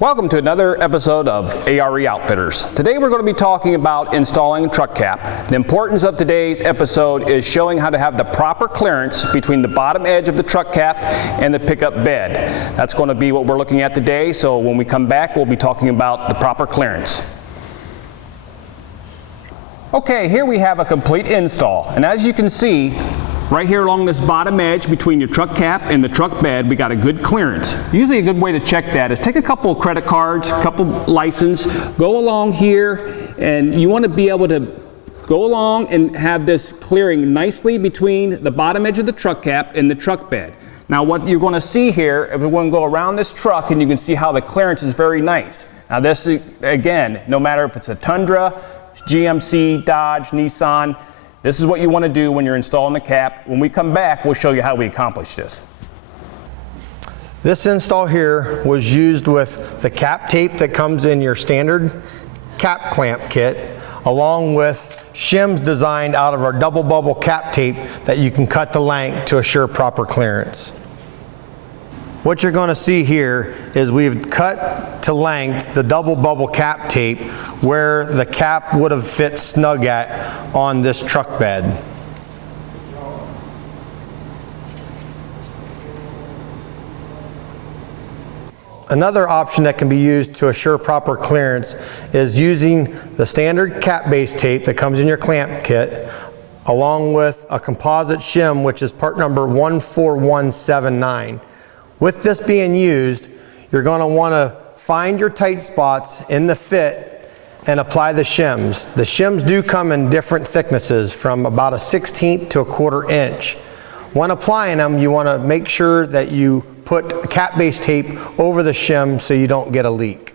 Welcome to another episode of A.R.E. Outfitters. Today we're going to be talking about installing a truck cap. The importance of today's episode is showing how to have the proper clearance between the bottom edge of the truck cap and the pickup bed. That's going to be what we're looking at today, so when we come back we'll be talking about the proper clearance. Okay, here we have a complete install, and as you can see, right here along this bottom edge between your truck cap and the truck bed, we got a good clearance. Usually a good way to check that is take a couple of credit cards, a couple license, go along here, and you want to be able to go along and have this clearing nicely between the bottom edge of the truck cap and the truck bed. Now what you're going to see here, if we're going to go around this truck, and you can see how the clearance is very nice. Now this, again, no matter if it's a Tundra, GMC, Dodge, Nissan, this is what you want to do when you're installing the cap. When we come back, we'll show you how we accomplish this. This install here was used with the cap tape that comes in your standard cap clamp kit, along with shims designed out of our double bubble cap tape that you can cut to length to assure proper clearance. What you're going to see here is we've cut to length the double bubble cap tape where the cap would have fit snug at on this truck bed. Another option that can be used to assure proper clearance is using the standard cap base tape that comes in your clamp kit, along with a composite shim, which is part number 14179. With this being used, you're going to want to find your tight spots in the fit and apply the shims. The shims do come in different thicknesses, from about a 1/16 to a 1/4 inch. When applying them, you want to make sure that you put cap base tape over the shim so you don't get a leak.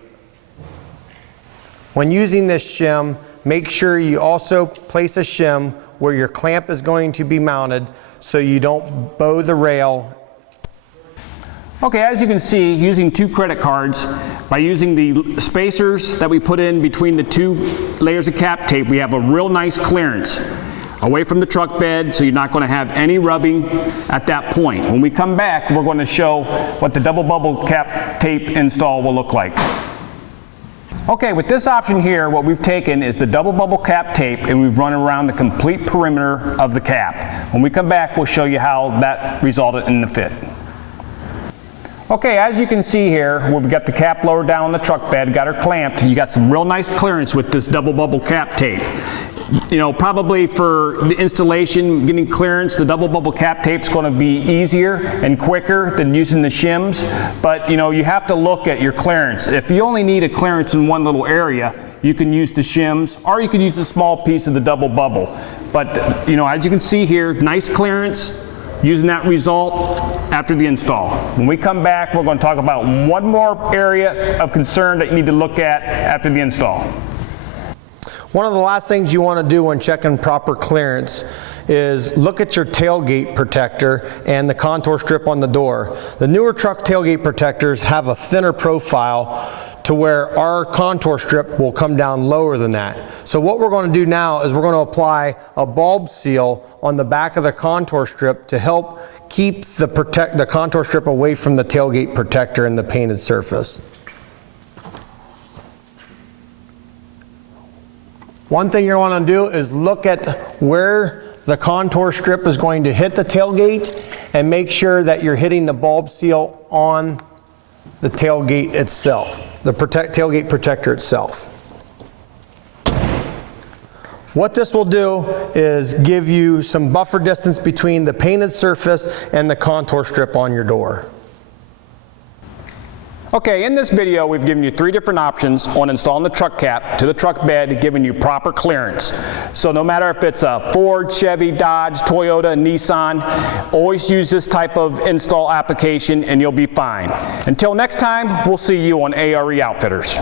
When using this shim, make sure you also place a shim where your clamp is going to be mounted so you don't bow the rail. Okay, as you can see, using two credit cards, by using the spacers that we put in between the two layers of cap tape, we have a real nice clearance away from the truck bed, so you're not going to have any rubbing at that point. When we come back, we're going to show what the double bubble cap tape install will look like. Okay, with this option here, what we've taken is the double bubble cap tape and we've run around the complete perimeter of the cap. When we come back, we'll show you how that resulted in the fit. Okay, as you can see here, we've got the cap lowered down on the truck bed, got her clamped. You got some real nice clearance with this double bubble cap tape. You know, probably for the installation, getting clearance, the double bubble cap tape is going to be easier and quicker than using the shims. But you know, you have to look at your clearance. If you only need a clearance in one little area, you can use the shims, or you can use a small piece of the double bubble. But you know, as you can see here, nice clearance. Using that result after the install. When we come back, we're going to talk about one more area of concern that you need to look at after the install. One of the last things you want to do when checking proper clearance is look at your tailgate protector and the contour strip on the door. The newer truck tailgate protectors have a thinner profile to where our contour strip will come down lower than that. So what we're going to do now is we're going to apply a bulb seal on the back of the contour strip to help keep the contour strip away from the tailgate protector and the painted surface. One thing you want to do is look at where the contour strip is going to hit the tailgate and make sure that you're hitting the bulb seal on the tailgate itself, the tailgate protector itself. What this will do is give you some buffer distance between the painted surface and the contour strip on your door. Okay, in this video we've given you three different options on installing the truck cap to the truck bed, giving you proper clearance. So no matter if it's a Ford, Chevy, Dodge, Toyota, Nissan, always use this type of install application and you'll be fine. Until next time, we'll see you on A.R.E. Outfitters.